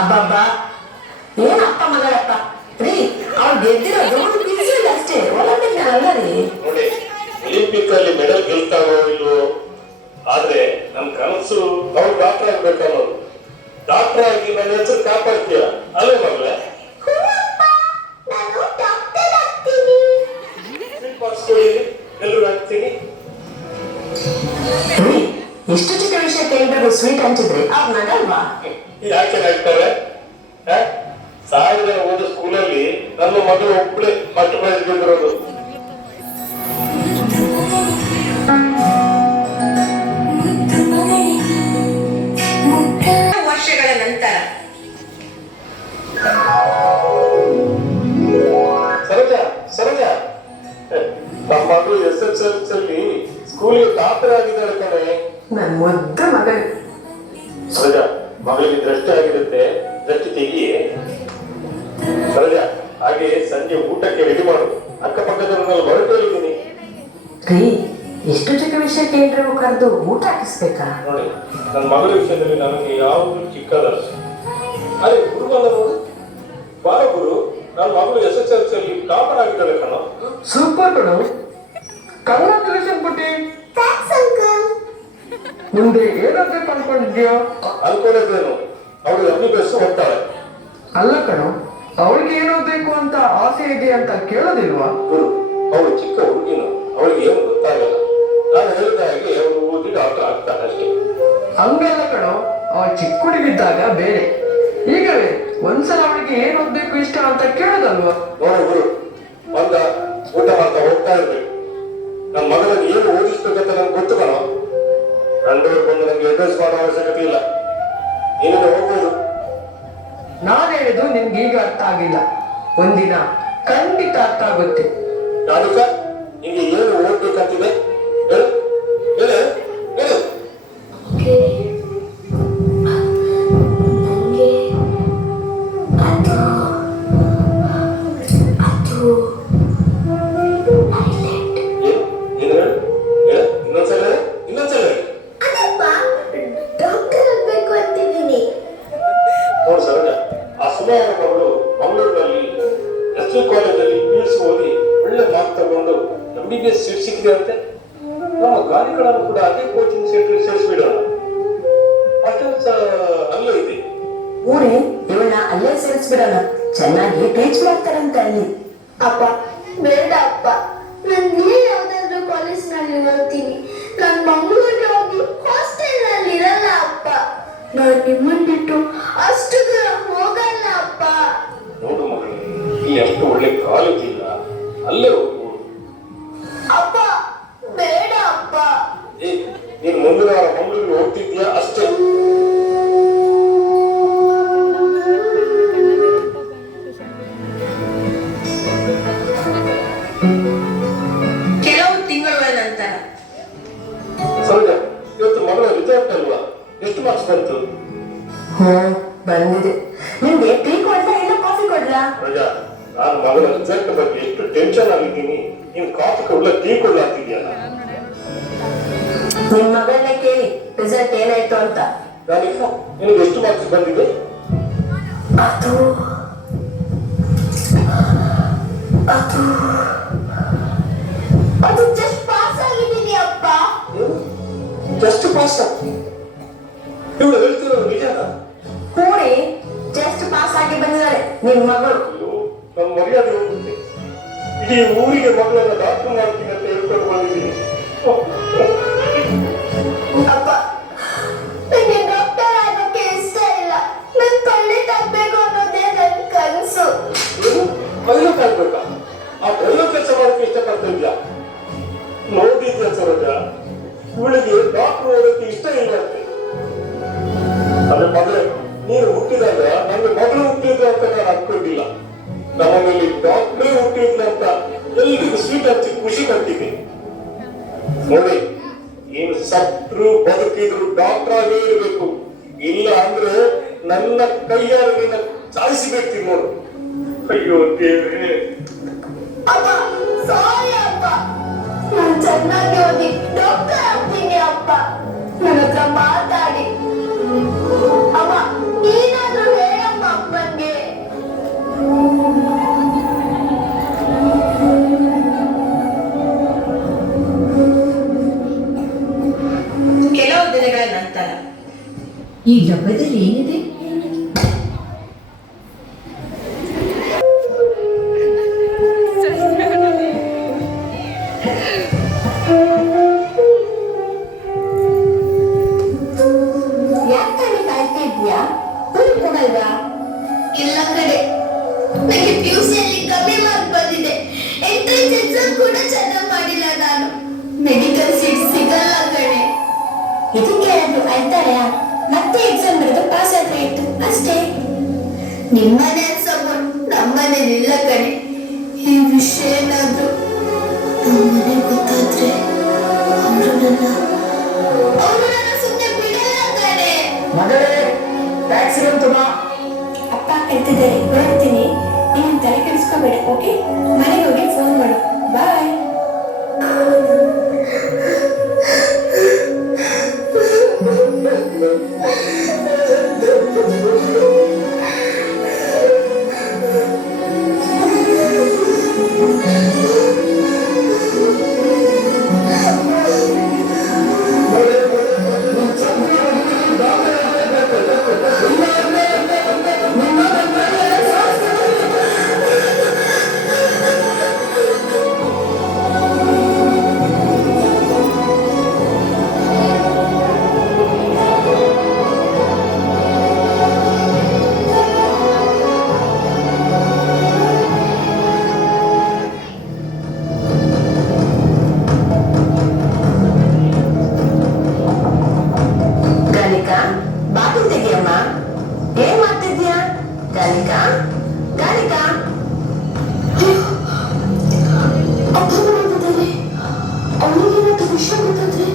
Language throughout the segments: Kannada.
ಅಬ್ಬಬ್ಬ ಏನಪ್ಪ ಮಗಳಪ್ಪ ರೀ ಅವ್ರು ಗೆದ್ದಿರೋದು ಬಿಸಿಲು ಅಷ್ಟೇ ಒಲಿಂಪಿಕ್ ಅಲ್ಲ ರೀ. ನೋಡಿ ಒಲಿಂಪಿಕ್ ಅಲ್ಲಿ ಮೆಡಲ್ ಗೆಲ್ತಾರೋ ಇಲ್ವೋ, ಆದ್ರೆ ನಮ್ ಕನಸು ಅವ್ರು ಡಾಕ್ಟರ್ ಆಗ್ಬೇಕು ಅನ್ನೋದು. ಡಾಕ್ಟರ್ ಆಗಿ ನನ್ನ ಹೆಸರು ಕಾಪಾಡ್ತೀಯ ಅಲ್ಲೇ ಮಗಳೇ? ಎಲ್ಲರೂ ಆಗ್ತೀನಿ. ಎಷ್ಟು ಚಿಕ್ಕ ವಿಷಯಕ್ಕೆ ಎಲ್ಲರಿಗೂ ಸ್ವೀಟ್ ಹಂಚಿದ್ರೆ ಅವ್ರು ನಗಲ್ವಾ? ಯಾಕೆ ಆಗ್ತಾರೆ? ಸಾವಿರ ಜನ ಓದೋ ಸ್ಕೂಲಲ್ಲಿ ನನ್ನ ಮಗಳು ಒಬ್ಬಳೆ ಫಸ್ಟ್ ಪ್ರೈಸ್ ಗೆದ್ದಿರೋದು. ವರ್ಷಗಳ ನಂತರ ಸರೋಜ ನಮ್ಮ ಮಗಳು SSLC ಅಲ್ಲಿ ಸ್ಕೂಲಿಗೆ ಟಾಪರ್ ಆಗಿದ್ದಾಳೆ ಕಣೆ. ನನ್ ಮುದ್ದ ಮಗಳು. ಸರೋಜ, ಮಗಳಿಗೆ ದೃಷ್ಟಿ ಆಗಿರುತ್ತೆ, ದೃಷ್ಟಿ ತೆಗಿಯೇ. ಸರೋಜ, ಹಾಗೆ ಸಂಜೆ ಊಟಕ್ಕೆ ರೆಡಿ ಮಾಡು. ಅಕ್ಕಪಕ್ಕದವ್ರನ್ನೆಲ್ಲ ಹೊರಟೋಗಿದ್ದೀನಿ. ರೀ ಎಷ್ಟು ಚಿಕ್ಕ ವಿಷಯಕ್ಕೆ ಎಲ್ಲರಿಗೂ ಕರೆದು ಊಟ ಹಾಕಿಸ್ಬೇಕಾ? ನೋಡಿ, ನನ್ನ ಮಗಳ ವಿಷಯದಲ್ಲಿ ನನಗೆ ಯಾವುದು ಚಿಕ್ಕದರ್ಶ. ಅರೆ ಗುರು ಬಂದ ನೋಡು. ಬಾರ ಗುರು, ನನ್ನ ಮಗಳು SSLC ಅಲ್ಲಿ ಟಾಪರ್ ಆಗಿದ್ದಾಳೆ ಕಣ. ಸೂಪರ್ ಕಣ, ಕಂಗ್ರಾಚುಲೇಷನ್ ಪುಟ್ಟಿ. ಮುಂದೆ ಏನಾಗ್ಬೇಕು ಅನ್ಕೊಂಡಿದ್ಯಾ? ಅನ್ಕೊಳ್ಳೋದೇನು, ಅವಳು MBBS ಹೋಗ್ತಾಳೆ. ಅಲ್ಲ ಕಣ, ಅವಳಿಗೆ ಏನೋಗ್ಬೇಕು ಅಂತ ಆಸೆ ಇದೆ ಅಂತ ಕೇಳೋದಿಲ್ವಾ? ಗುರು, ಅವಳು ಚಿಕ್ಕ ಹುಡುಗಿನು, ಅವಳಿಗೆ ಏನು ಗೊತ್ತಾಗಲ್ಲ. ನಾನು ಹೇಳಿದ ಹಾಗೆ ಅವಳು ಓದಿ ಡಾಕ್ಟರ್ ಆಗ್ತಾಳೆ ಅಷ್ಟೇ. ಹಂಗಲ್ಲ ಕಣ, ಆ ಚಿಕ್ಕ ಹುಡುಗಿದ್ದಾಗ ಬೇರೆ. ಈಗವೇ ಒಂದ್ಸಲ ಅವಳಿಗೆ ಏನ್ ಓದ್ಬೇಕು ಇಷ್ಟ ಅಂತ ಕೇಳೋದಲ್ವಾ? ನೋಡಿ ಗುರು, ಒಂದ ಊಟ ಮಾಡ್ತಾ ಹೋಗ್ತಾ ಇರ್ಬೇಕು. ನನ್ನ ಮಗಳನ್ನು ಏನು ಓದಿಸ್ಬೇಕಂತ ನಂಗೆ ಗೊತ್ತು ಕಣ. ಕಂಡವರು ಬಂದು ನಂಗೆ ಅಡ್ವೈಸ್ ಮಾಡೋ ಅವಶ್ಯಕತೆ ಇಲ್ಲ. ನೀನು ಹೋಗ್ಬೋದು. ನಾನು ಹೇಳಿದ್ದು ನಿನ್ಗೆ ಈಗ ಅರ್ಥ ಆಗಿಲ್ಲ, ಒಂದಿನ ಖಂಡಿತ ಅರ್ಥ ಆಗುತ್ತೆ. ರಾಧಿಕ, ನಿಂಗೆ ಏನು ಓದ್ಬೇಕಂತಿದೆ ಹೇಳು ಹೇಳು ಹೇಳು. ನೋಡಿ ಸರೋಜ, ಆ ಸುಮಾರು ಮಗಳು ಮಂಗಳೂರಿನಲ್ಲಿ SV ಕಾಲೇಜಲ್ಲಿ PUC ಓದಿ ಒಳ್ಳೆ ಮಾರ್ಕ್ ತಗೊಂಡು MBBS ಸೀಟ್ ಸಿಕ್ಕಿದೆ ಅಂತೆ. ನಮ್ಮ ಗಾಡಿಗಳನ್ನು ಕೂಡ ಅದೇ ಕೋಚಿಂಗ್ ಸೆಂಟರ್ ಸೇರಿಸ್ಬಿಡೋಣ. ಅಲ್ಲೂ ಇದೆ. ಊರಿ ಇವಳನ್ನ ಅಲ್ಲೇ ಸೇರಿಸ್ಬಿಡೋಣ, ಚೆನ್ನಾಗಿ ಟೀಚ್ ಮಾಡ್ತಾರಂತೆ ಅಲ್ಲಿ. ಅಪ್ಪ ಬೇಡ ಅಪ್ಪ, ನಾನು ಇಲ್ಲೇ ಯಾವ್ದಾದ್ರು ಕಾಲೇಜ್ ನಲ್ಲಿ ಓದ್ತೀನಿ. ನಾನು ಮಂಗಳೂರಿಗೆ ಹೋಗಿ ಹಾಸ್ಟೆಲ್ ನಲ್ಲಿ ಇರಲ್ಲ ಅಪ್ಪ. ನಾನು ನಿಮ್ಮನ್ ಬಿಟ್ಟು ಅಷ್ಟು ದೂರ ಹೋಗಲ್ಲ ಅಪ್ಪ. ನೋಡು ಮಗಳು, ಈ ಅಷ್ಟು ಒಳ್ಳೆ ಕಾಲೇಜ್ ಇಲ್ಲ, ಅಲ್ಲೇ ಹೋಗು. ಅಪ್ಪ ಬೇಡ ಅಪ್ಪ. ನೀನು ಮುಂದಿನ ವಾರ ಮಂಗಳೂರಿಗೆ ಹೋಗ್ತಿದ್ಯಾ ಅಷ್ಟೇ. ಕೆಲವು ತಿಂಗಳ ನಂತರ. ಸರೋಜ, ಇವತ್ತು ಮಗಳ ರಿಸಲ್ಟ್ ಅಲ್ವಾ? ಎಷ್ಟು ಮಾರ್ಕ್ಸ್ ಬಂತು? ಬಂದಿದೆ. ನಿಮ್ಗೆ ಟೀ ಕೊಡ್ಲಾ ಇಲ್ಲ ಕಾಫಿ ಕೊಡ್ಲಾ? ಸರೋಜ, ನಾನು ಮಗಳ ರಿಸಲ್ಟ್ ಬಗ್ಗೆ ಎಷ್ಟು ಟೆನ್ಷನ್ ಆಗಿದ್ದೀನಿ. ನೀನು ಕಾಫಿ ಕೊಡ್ಲ, ಟೀ ಕೊಡ್ಲಾಗ್ತಿದ್ಯಲ್ಲ. ನಿಮ್ ಮಗಳನ್ನ ಕೇಳಿ ರಿಸಲ್ಟ್ ಏನಾಯ್ತು ಅಂತ. ರಾಧಿಕಾ, ನಿನಗೆ ಎಷ್ಟು ಮಾರ್ಕ್ಸ್ ಬಂದಿದೆ? ಅದು ಅದು ಅದು ಜಸ್ಟ್ ಪಾಸ್ ಆಗಿದ್ದೀನಿ ಅಪ್ಪ. Just pass. ಇವಳು ಹೇಳ್ತಿರೋದು ನಿಜನಾ? ಕೂಡಿ ಜಸ್ಟ್ ಪಾಸ್ ಆಗಿ ಬಂದಿದ್ದಾಳೆ ನಿಮ್ ಮಗಳು. ನಮ್ಮ ಮರ್ಯಾದೆ ಹೋಗುತ್ತೆ. ಇಡೀ ಊರಿಗೆ ಮಗಳನ್ನ ಡಾಕ್ಟರ್ ಮಾಡ್ತೀನಿ ಅಂತ ಹೇಳ್ಕೊಂಡು ಬಂದಿದ್ದೀನಿ. ಅಪ್ಪ ನನಗೆ ಡಾಕ್ಟರ್ ಆಗೋಕೆ ಇಷ್ಟ ಇಲ್ಲ. ನಾನು ಪೈಲಟ್ ಆಗ್ಬೇಕು ಅನ್ನೋದೇ ನನ್ನ ಕನಸು. ಏನು ಪೈಲಟ್ ಆಗ್ಬೇಕಾ? ಆ ಪೈಲಟ್ ಕೆಲಸ ಮಾಡೋಕೆ ಇಷ್ಟಪಡ್ತಾ ಇದ್ಯಾ? ನೋಡಿದ್ಯಾ ಸರೋಜ, ಇವಳಿಗೆ ಡಾಕ್ಟರ್ ಓದೋಕೆ ಇಷ್ಟ ಇಲ್ಲ ಅಂತೆ. ಅದೇ ಮಗಳೇ, ನೀನು ಹುಟ್ಟಿದಾಗ ನನಗೆ ಮಗಳು ಹುಟ್ಟಿದ್ರು ಅಂತ ನಾನು ಅನ್ಕೊಂಡಿಲ್ಲ. ನಮ್ಮ ಮೇಲೆ ಡಾಕ್ಟ್ರೇ ಹುಟ್ಟಿದ್ರು ಅಂತ ಎಲ್ರಿಗೂ ಸ್ವೀಟ್ ಹಚ್ಚಿ ಖುಷಿ ಪಡ್ತೀನಿ. ನೋಡಿ, ನೀನು ಸತ್ರು ಬದುಕಿದ್ರು ಡಾಕ್ಟರ್ ಆಗೇ ಇರಬೇಕು. ಮಾಡಬೇಕು, ಇಲ್ಲ ಅಂದ್ರೆ ನನ್ನ ಕೈಯಾರ ನಿನ್ನ ಸಾಯಿಸಿ ಬಿಡ್ತೀನಿ ನೋಡು. ಅಯ್ಯೋ ದೇವ್ರೇ. ಅಪ್ಪ ಸಾರಿ ಅಪ್ಪ, ನಾನು ಚೆನ್ನಾಗಿ ಓದಿ ಡಾಕ್ಟರ್ ಆಗ್ತೀನಿ ಅಪ್ಪ. ನನ್ನ ಹತ್ರ ಮಾತಾಡಿ ಅಮ್ಮ, ಏನಾದ್ರೂ ಹೇಳಮ್ಮ ಅಪ್ಪನ್ಗೆ. ಕೆಲವು ದಿನಗಳ ನಂತರ ಈ ಡಬ್ಬದಲ್ಲಿ ಏನಿದೆ? ಯಾಕೆ ಕಾಯ್ತಾ ಇದ್ಯಾ? ಕೊಡಲ್ವಾ? ಇಲ್ಲ ಕಡೆ, ನನಗೆ ಪಿಯುಸಿಯಲ್ಲಿ ಕಮ್ಮಿ ಮಾರ್ಕ್ ಬಂದಿದೆ. ಎಂಟ್ರೆನ್ಸ್ ಎಕ್ಸಾಮ್ ಕೂಡ ಚೆನ್ನಾಗಿ ಮಾಡಿಲ್ಲ ನಾನು. ಮೆಡಿಕಲ್ ಸೀಟ್ ಸಿಗಲ್ಲ ಕಣೆ. ಇದಕ್ಕೆ ಯಾರು ಅಂತಾರೆ? ಮತ್ತೆ ಎಕ್ಸಾಮ್ ಬರೆದು ಪಾಸ್ ಆದ್ರೆ ಇತ್ತು ಅಷ್ಟೇ. ನಿಮ್ಮನೆ ಸಪೋರ್ಟ್ ನಮ್ಮನೇಲಿ ಇಲ್ಲ ಕಣೆ. ಈ ವಿಷಯ ಏನಾದ್ರು ನಮ್ಮನೆ ಗೊತ್ತಾದ್ರೆ ಅವರು ನನ್ನ ಸುಮ್ಮನೆ ಬಿಡಲ್ಲ ಕಣೆ. ಮಗಳೇ, ಟ್ಯಾಕ್ಸಿ ಬಂತು ಬಾ. ಅಪ್ಪ ಕಳ್ತಿದ್ದಾರೆ, ಹೊರಡ್ತೀನಿ. ನೀನು ತಲೆ ಕೆಡಿಸ್ಕೋಬೇಡ, ಓಕೆ? ಮನೆಗೆ ಹೋಗಿ ಫೋನ್ ಮಾಡು. ಬಾಯ್. ಗಾಲಿಕಾ, ಬಾಗಿಲು ತೆಗಿಯಮ್ಮ. ಏನ್ ಮಾಡ್ತಿದ್ಯಾ ಗಾಲಿಕಾ? ಗಾಲಿಕಾ, ಅಪ್ಪ ಮಾಡಿದ್ದಾರೆ. ಅವನಿಗೇನಾದ್ರು ವಿಷಯ ಗೊತ್ತಾದ್ರೆ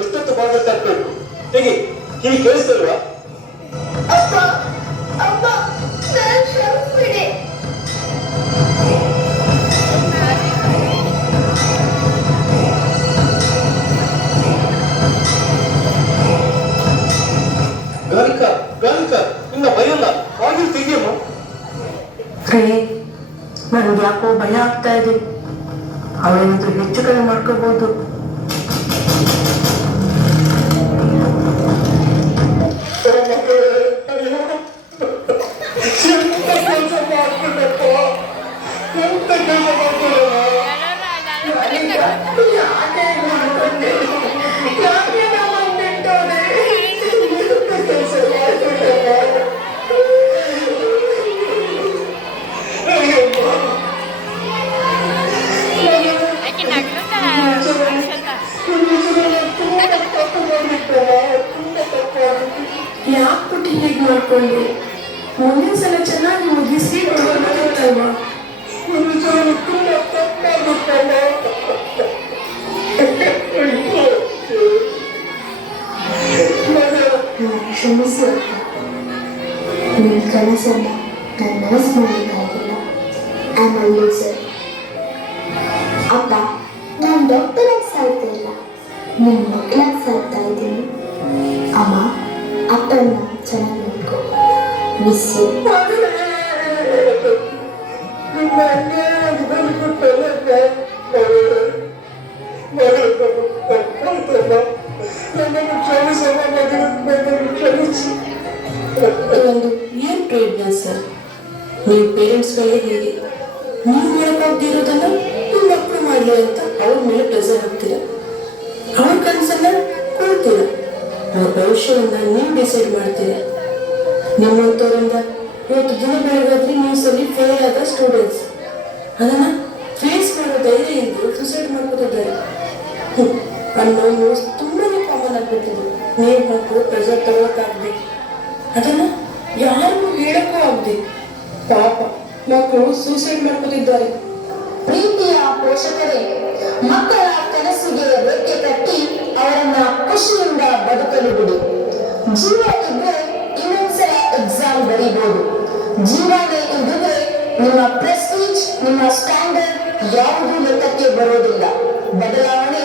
ಎಷ್ಟೊತ್ತು ಬಾಗಿಲು ತಟ್ಟಬೇಕು? ತೆಗಿ, ಕಿವಿ ಕೇಳಿಸ್ತಲ್ವಾ? ಅಪ್ಪ ಅಪ್ಪ ನಾನು ಕ್ಷಮಿಸ್ಬಿಡಿ. ಗಾಲಿಕ ಗಾಲಿಕ, ಇನ್ನ ಭಯಲ್ಲ, ಬಾಗಿಲು ತೆಗಿಯಮ್ಮ. ರೇ, ನನ್ಗೆ ಯಾಕೋ ಭಯ ಆಗ್ತಾ ಇದೆ. ಅವಳೇನಾದ್ರೂ ಹೆಚ್ಚು ಕಡಿಮೆ ಮಾಡ್ಕೋಬಹುದು. ಯಾಕೆ ಪುಟ್ಟಿ ಹೀಗೆ ಮಾಡ್ಕೊಂಡ್ರಿ? ಮುಂದಿನ ಸಲ ಚೆನ್ನಾಗಿ ಮುಗಿಸಿ ತಗೋಬೇಕಲ್ವಾ? ಕ್ಷಮಿಸಿ ನಿಮ್ಮ ಕನಸನ್ನ ನಾನು ನನಸು ಮಾಡಲಿಕ್ಕಾಗಿಲ್ಲ. I am a loser. ಅಪ್ಪ, ನಾನು ಡಾಕ್ಟರ್ ಆಗಿ ಸಾಯ್ತಾ ಇಲ್ಲ, ನಿಮ್ಮ ಮಕ್ಕಳಾಗಿ ಸಾಯ್ತಾ ಇದ್ದೀನಿ. ಅಮ್ಮ, ಅಪ್ಪನ್ನ ಚೆನ್ನಾಗಿ ನೋಡ್ಕೊ. Miss you. ಏನ್ ಪ್ರಯೋಜನ ಸರ್? ನೀವು ಪೇರೆಂಟ್ಸ್ಗಳೇ ಹೇಗೆ, ನೀವು ಮಾಡಕ್ಕಾಗ್ದಿರೋದನ್ನ ನಿಮ್ಮ ಮಕ್ಕಳು ಮಾಡಲಿ ಅಂತ ಅವ್ರ ಮೇಲೆ ಪ್ರೆಸರ್ ಹಾಕ್ತೀರ. ಅವ್ರ ಕನಸನ್ನ ಕೊಡ್ತೀರ. ಅವ್ರ ಭವಿಷ್ಯವನ್ನ ನೀವು ಡಿಸೈಡ್ ಮಾಡ್ತೀರ. ನಿಮ್ಮಂತವರಿಂದ ಇವತ್ತು ದಿನ ಬೆಳಗಾದ್ರೆ ನ್ಯೂಸಲ್ಲಿ ಫೇಲ್ ಆದ ಸ್ಟೂಡೆಂಟ್ಸ್ ಅದನ್ನ ಫೇಸ್ ಮಾಡೋ ಧೈರ್ಯ ಇದ್ದು ಸುಸೈಡ್ ಮಾಡ್ಕೋತಿದ್ದಾರೆ ಅನ್ನೋ ನ್ಯೂಸ್ ತುಂಬಾನೇ ಕಾಮನ್ ಆಗ್ಬಿಟ್ಟಿದೆ. ನೀವು ಮಕ್ಕಳು ಪ್ರೆಸರ್ ತಗೋಕ್ಕಾಗ್ಬೇಕು, ಅದನ್ನ ಯಾರಿಗೂ ಹೇಳಕ್ಕೂ ಆಗ್ಬೇಕು. ಪಾಪ ಮಕ್ಕಳು ಮಕ್ಕಳು ಸೂಸೈಡ್ ಮಾಡ್ಕೋತಿದ್ದಾರೆ. ಪ್ರೀತಿಯ ಪೋಷಕರೇ, ಮಕ್ಕಳ ಕನಸಿಗೆ ರೇಖೆ ಕಟ್ಟಿ ಅವರನ್ನ ಖುಷಿಯಿಂದ ಬದುಕಲು ಬಿಡಿ. ಜೀವ ಇದ್ರೆ ಇನ್ನೊಂದ್ಸಲ ಎಕ್ಸಾಮ್ ಬರೀಬಹುದು. ಜೀವನೇ ಇದ್ದಿದ್ರೆ ನಿಮ್ಮ ಪ್ರೆಸ್ಟೀಜ್, ನಿಮ್ಮ ಸ್ಟ್ಯಾಂಡರ್ಡ್ ಯಾವುದೂ ಲೆಕ್ಕಕ್ಕೆ ಬರೋದಿಲ್ಲ. ಬದಲಾವಣೆ